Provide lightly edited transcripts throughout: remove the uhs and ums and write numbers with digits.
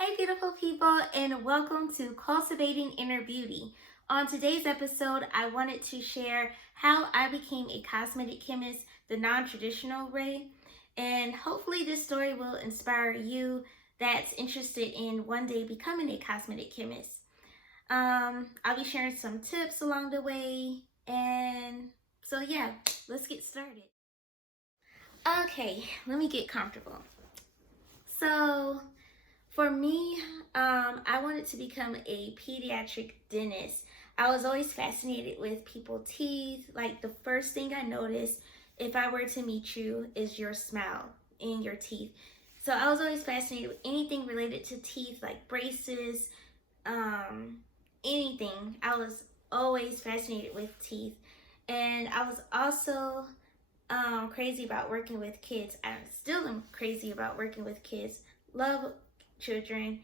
Hey beautiful people, and welcome to Cultivating Inner Beauty. On today's episode, I wanted to share how I became a cosmetic chemist the non-traditional way, and hopefully this story will inspire you that's interested in one day becoming a cosmetic chemist. I'll be sharing some tips along the way, and so yeah, let's get started. Okay, let me get comfortable. So for me, I wanted to become a pediatric dentist. I was always fascinated with people's teeth. Like the first thing I noticed if I were to meet you is your smile and your teeth. So I was always fascinated with anything related to teeth, like braces, um, anything. I was always fascinated with teeth. And I was also crazy about working with kids. I still am crazy about working with kids. Love children.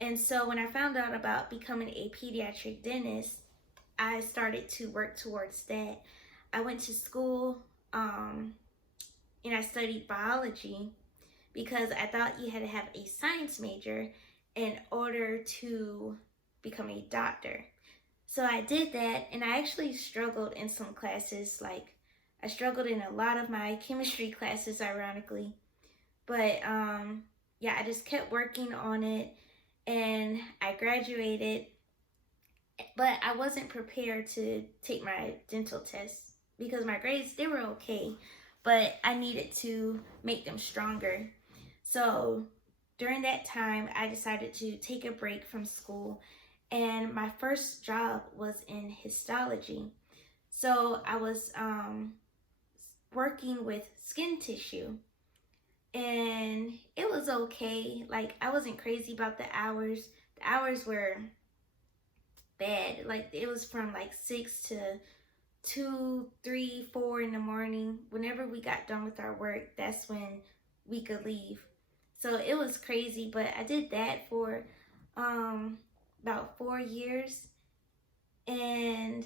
And so when I found out about becoming a pediatric dentist, I started to work towards that. I went to school and I studied biology because I thought you had to have a science major in order to become a doctor. So I did that, and I actually struggled in some classes. Like I struggled in a lot of my chemistry classes, ironically. But yeah, I just kept working on it, and I graduated. But I wasn't prepared to take my dental tests because my grades, they were okay, but I needed to make them stronger. So during that time, I decided to take a break from school, and my first job was in histology. So I was working with skin tissue, and it was okay. Like I wasn't crazy about the hours. The hours were bad. Like it was from like 6 to 2, 3, 4 in the morning. Whenever we got done with our work, that's when we could leave. So it was crazy, but I did that for about 4 years. And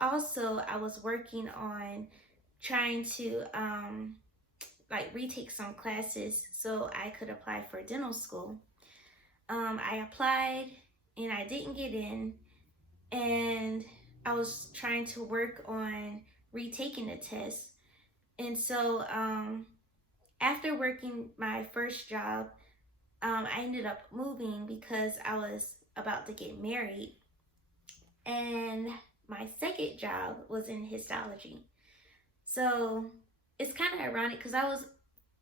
also I was working on trying to like retake some classes so I could apply for dental school. I applied and I didn't get in, and I was trying to work on retaking the test. And so after working my first job, I ended up moving because I was about to get married. And my second job was in histology. So it's kind of ironic because I was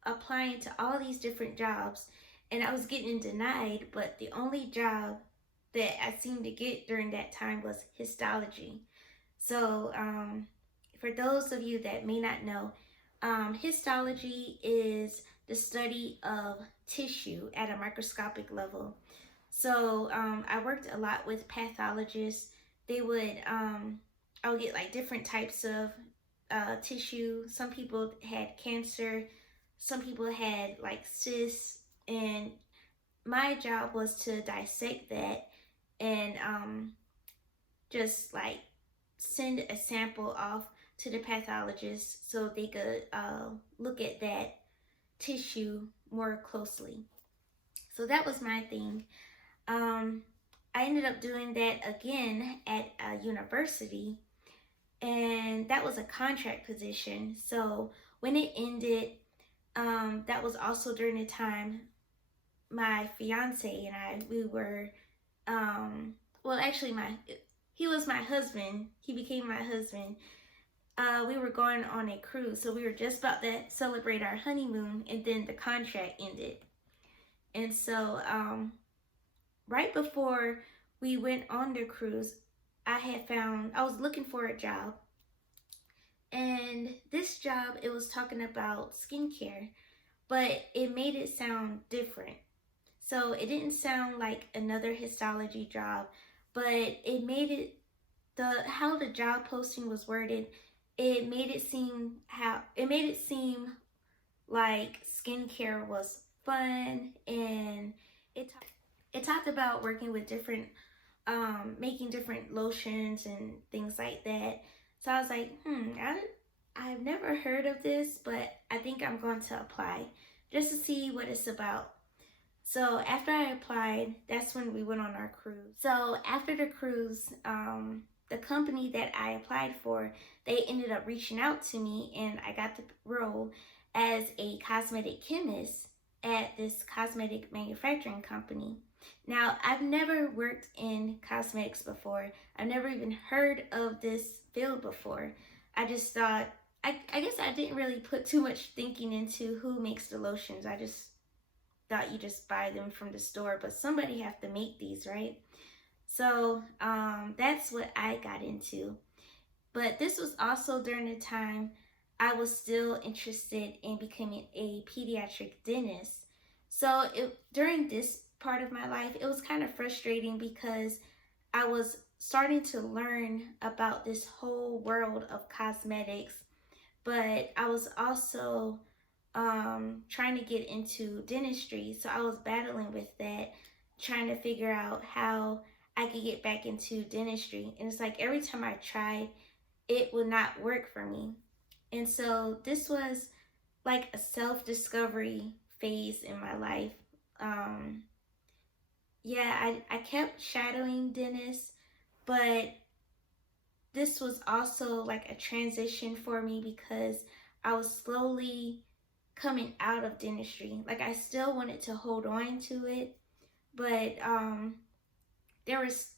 applying to all these different jobs and I was getting denied, but the only job that I seemed to get during that time was histology. So, for those of you that may not know, histology is the study of tissue at a microscopic level. So, I worked a lot with pathologists. They would, I would get like different types of tissue. Some people had cancer, some people had like cysts, and my job was to dissect that and just like send a sample off to the pathologist so they could look at that tissue more closely. So that was my thing. Um, I ended up doing that again at a university, and that was a contract position. So when it ended, that was also during the time my fiance and I, we were, well, actually, he was my husband. He became my husband. We were going on a cruise, so we were just about to celebrate our honeymoon, and then the contract ended. And so, right before we went on the cruise, I was looking for a job, and this job, it was talking about skincare, but it made it sound different. So it didn't sound like another histology job, but it made it, the how the job posting was worded, it made it seem like skincare was fun, and it it talked about working with different making different lotions and things like that. So I was like, I've never heard of this, but I think I'm going to apply just to see what it's about. So after I applied, that's when we went on our cruise. So after the cruise, the company that I applied for, they ended up reaching out to me, and I got the role as a cosmetic chemist at this cosmetic manufacturing company. Now, I've never worked in cosmetics before. I've never even heard of this field before. I just thought, I guess I didn't really put too much thinking into who makes the lotions. I just thought you just buy them from the store, but somebody have to make these, right? So that's what I got into. But this was also during the time I was still interested in becoming a pediatric dentist. So during this part of my life, it was kind of frustrating because I was starting to learn about this whole world of cosmetics, but I was also trying to get into dentistry. So I was battling with that, trying to figure out how I could get back into dentistry. And it's like every time I tried, it would not work for me. And so this was like a self-discovery phase in my life. Um, I kept shadowing dentists, but this was also like a transition for me because I was slowly coming out of dentistry. Like I still wanted to hold on to it, but there was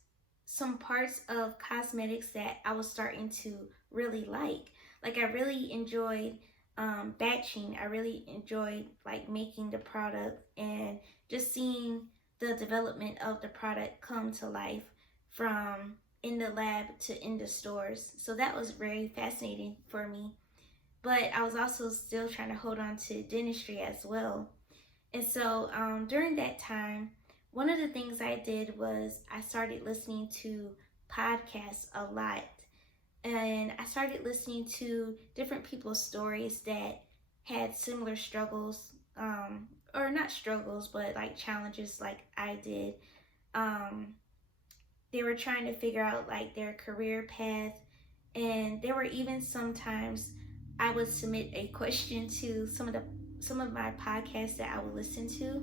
some parts of cosmetics that I was starting to really like. Like I really enjoyed batching. I really enjoyed like making the product and just seeing the development of the product come to life from in the lab to in the stores. So that was very fascinating for me. But I was also still trying to hold on to dentistry as well. And so during that time, one of the things I did was I started listening to podcasts a lot. And I started listening to different people's stories that had similar struggles, or not struggles, but like challenges like I did. Um, they were trying to figure out like their career path. And there were even sometimes I would submit a question to some of my podcasts that I would listen to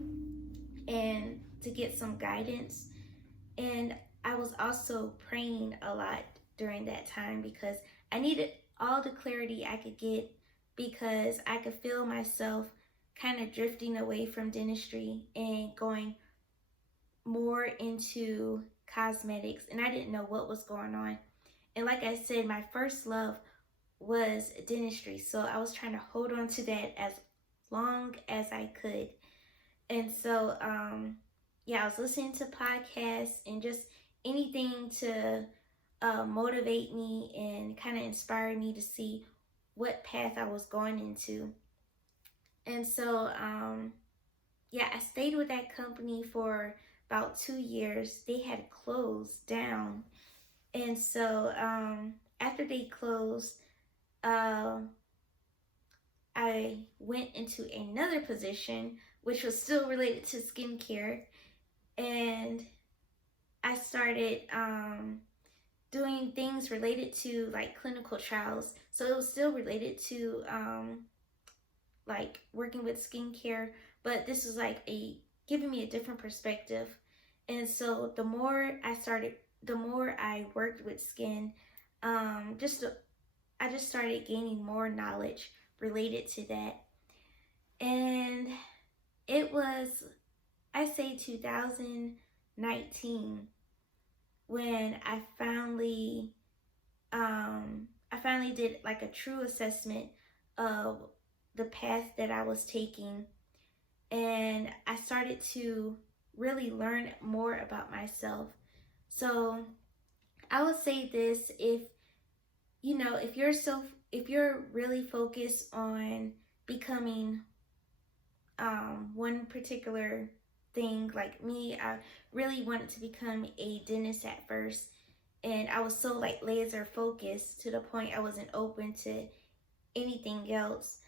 and to get some guidance. And I was also praying a lot during that time because I needed all the clarity I could get because I could feel myself kind of drifting away from dentistry and going more into cosmetics, and I didn't know what was going on. And like I said, my first love was dentistry, so I was trying to hold on to that as long as I could. And so I was listening to podcasts and just anything to motivate me and kind of inspire me to see what path I was going into. And so I stayed with that company for about 2 years. They had closed down. And so after they closed, uh, I went into another position, which was still related to skincare. And I started doing things related to like clinical trials. So it was still related to like working with skincare, but this was like a giving me a different perspective. And so the more I worked with skin, I just started gaining more knowledge related to that. And it was, I say 2019 when I finally did like a true assessment of the path that I was taking, and I started to really learn more about myself. So I would say this: if you're really focused on becoming one particular thing, like me, I really wanted to become a dentist at first, and I was so like laser focused to the point I wasn't open to anything else.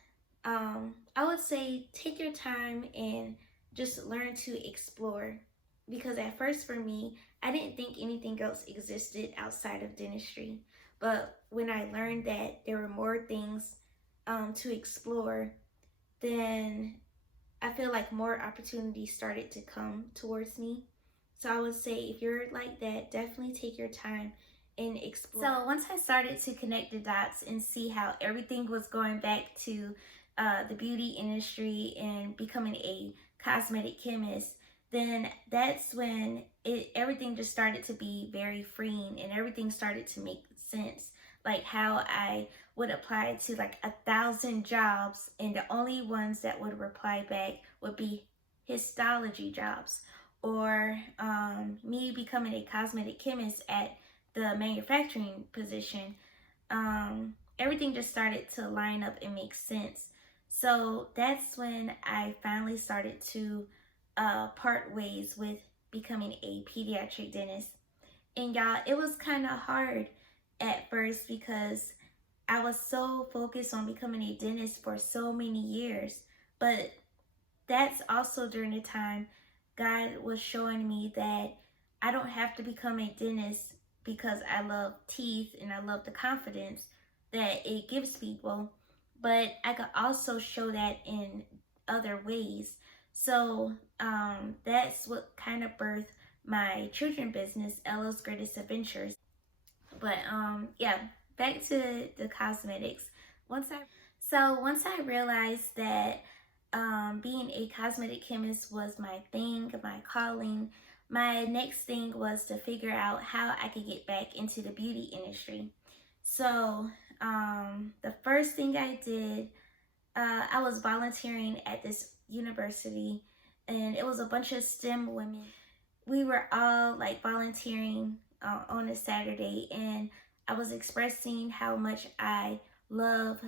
I would say take your time and just learn to explore, because at first for me, I didn't think anything else existed outside of dentistry. But when I learned that there were more things to explore, then I feel like more opportunities started to come towards me. So I would say if you're like that, definitely take your time and explore. So once I started to connect the dots and see how everything was going back to the beauty industry and becoming a cosmetic chemist, then that's when everything just started to be very freeing and everything started to make sense. Like how I would apply to like 1,000 jobs, and the only ones that would reply back would be histology jobs, or me becoming a cosmetic chemist at the manufacturing position. Everything just started to line up and make sense. So that's when I finally started to part ways with becoming a pediatric dentist. And y'all, it was kind of hard at first because I was so focused on becoming a dentist for so many years. But that's also during the time God was showing me that I don't have to become a dentist because I love teeth and I love the confidence that it gives people, but I could also show that in other ways. So that's what kind of birthed my children business, Ella's Greatest Adventures. But yeah, back to the cosmetics. Once I realized that being a cosmetic chemist was my thing, my calling, my next thing was to figure out how I could get back into the beauty industry. So the first thing I did, I was volunteering at this university, and it was a bunch of STEM women. We were all like volunteering on a Saturday, and I was expressing how much I love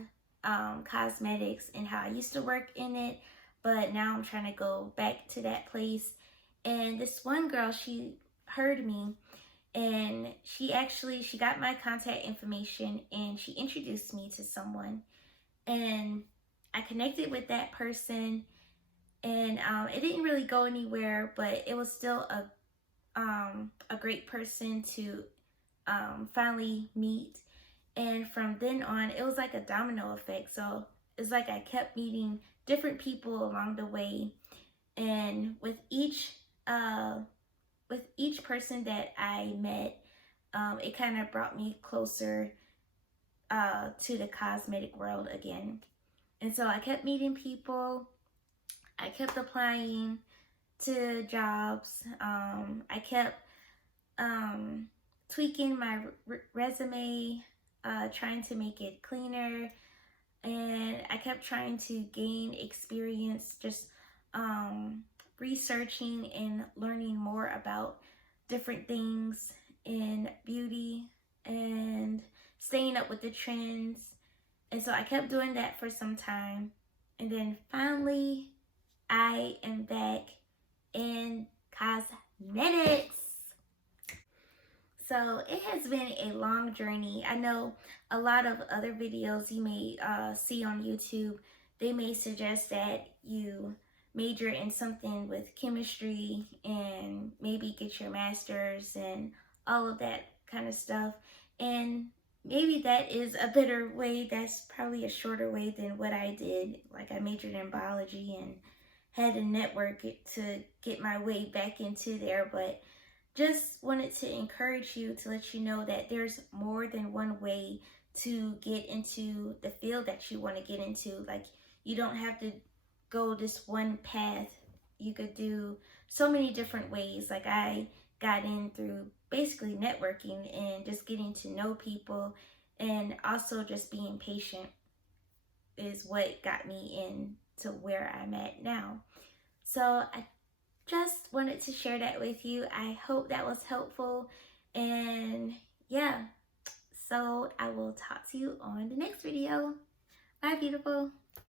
cosmetics and how I used to work in it, but now I'm trying to go back to that place. And this one girl, she heard me, and she got my contact information and she introduced me to someone, and I connected with that person, and it didn't really go anywhere, but it was still a great person to finally meet. And from then on, it was like a domino effect. So it's like I kept meeting different people along the way, and with each person that I met, it kind of brought me closer to the cosmetic world again. And so I kept meeting people. I kept applying to jobs. I kept tweaking my resume, trying to make it cleaner, and I kept trying to gain experience, just researching and learning more about different things in beauty and staying up with the trends. And so I kept doing that for some time, and then finally I am back in cosmetics. So it has been a long journey. I know a lot of other videos you may see on YouTube, they may suggest that you major in something with chemistry and maybe get your master's and all of that kind of stuff. And maybe that is a better way. That's probably a shorter way than what I did. Like I majored in biology and had to network it to get my way back into there. But just wanted to encourage you, to let you know that there's more than one way to get into the field that you want to get into. Like, you don't have to go this one path. You could do so many different ways. Like, I got in through basically networking and just getting to know people, and also just being patient is what got me into where I'm at now. So I just wanted to share that with you. I hope that was helpful. And yeah, so I will talk to you on the next video. Bye, beautiful.